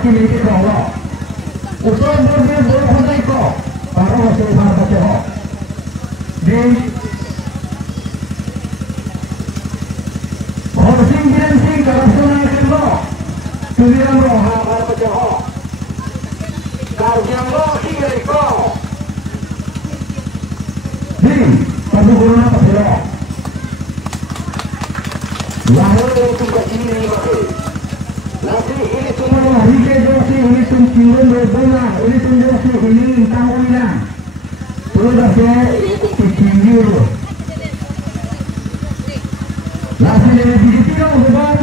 masih milik Allah. Usul boleh kontak kok. Para hasil para baca. Di Horsing Ginsing Karasuna Kendo Tuliran Roha para baca. Karjang Lo Sireko. Di Pabu Guruna Pasiro. Lahir itu kecil lagi. Nanti ini semua hingga dosi ini cium berbunga ini dosi ini tahunan. Terus dosi itu cium. Nanti dari sini kita bukan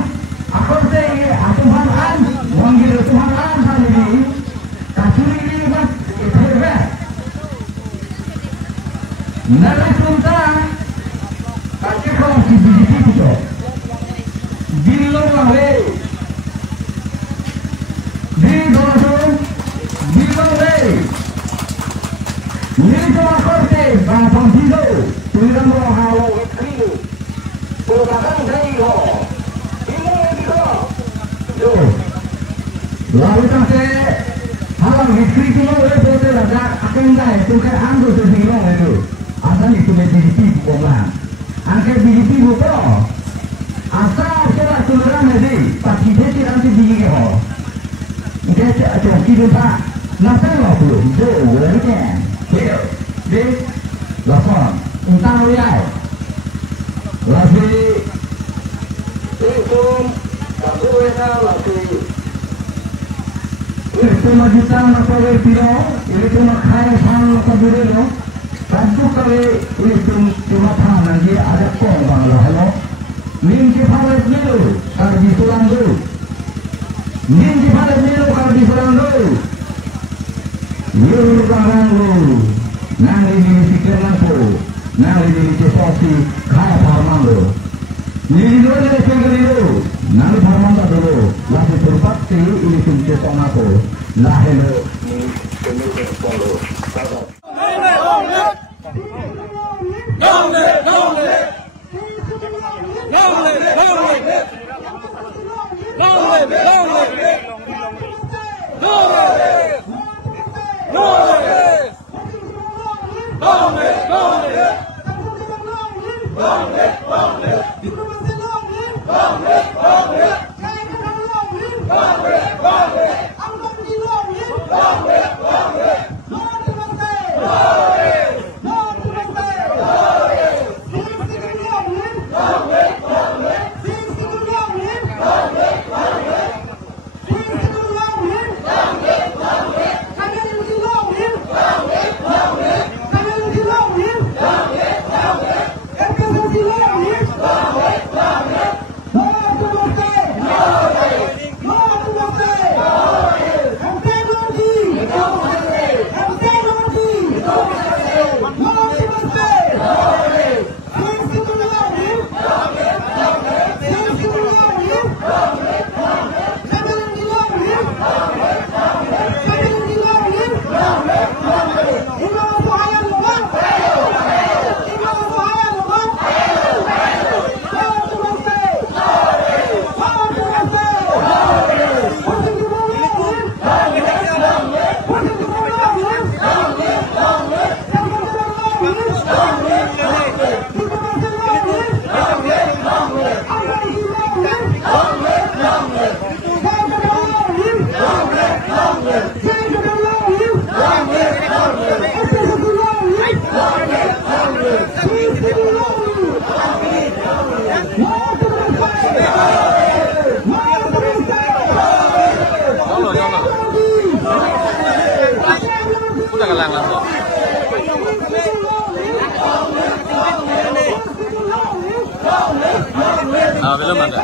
aku saya Tuhan an manggil Tuhan an hari ini. Kasih ini mas itu berbeda. Nara sultan kasih kau si biji itu. Bilo lawe, di dorong, bilo lawe, ni doa korte, bangsa bilo, tulisan roha lo itu, berbagai dari lo, ini itu, yo, lalu sampai halang itu lo boleh ada akan dah, itu kan anggur sendiri itu, asal itu BGP bukan, angkat BGP bukan. Asal saya turun nanti, pasti dia nanti biji kau. Dia cakap kita tak, nanti lah tu, jauh lagi kan. Dia, lapan, entah lihat. Lagi, itu, satu era lagi. Itu majutan apa berpiro, itu makai sang kaburo. Satu kali itu cuma tangan dia ada kong bangla hello. Ninki palet nilu kardi sulandu. Ninki palet nilu kardi sulandu. Yuru karangu. Nang ini sikir lampu. Nang ini cesosi kaya parmando. Nini dulu dari sikir nilu. Nang parmando dulu. Lagi berbakti ini sumce sonaku. Lahelo ini semua polo. Udah kelang langsung. Ah, belum ada.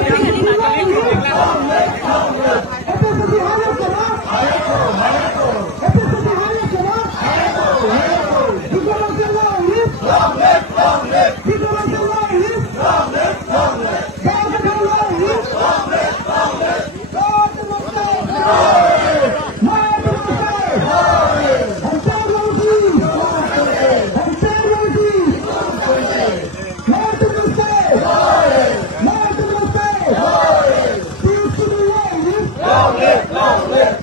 Long live, Sudah,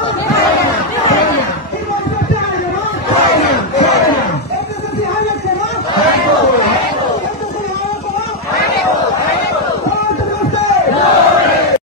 Pak.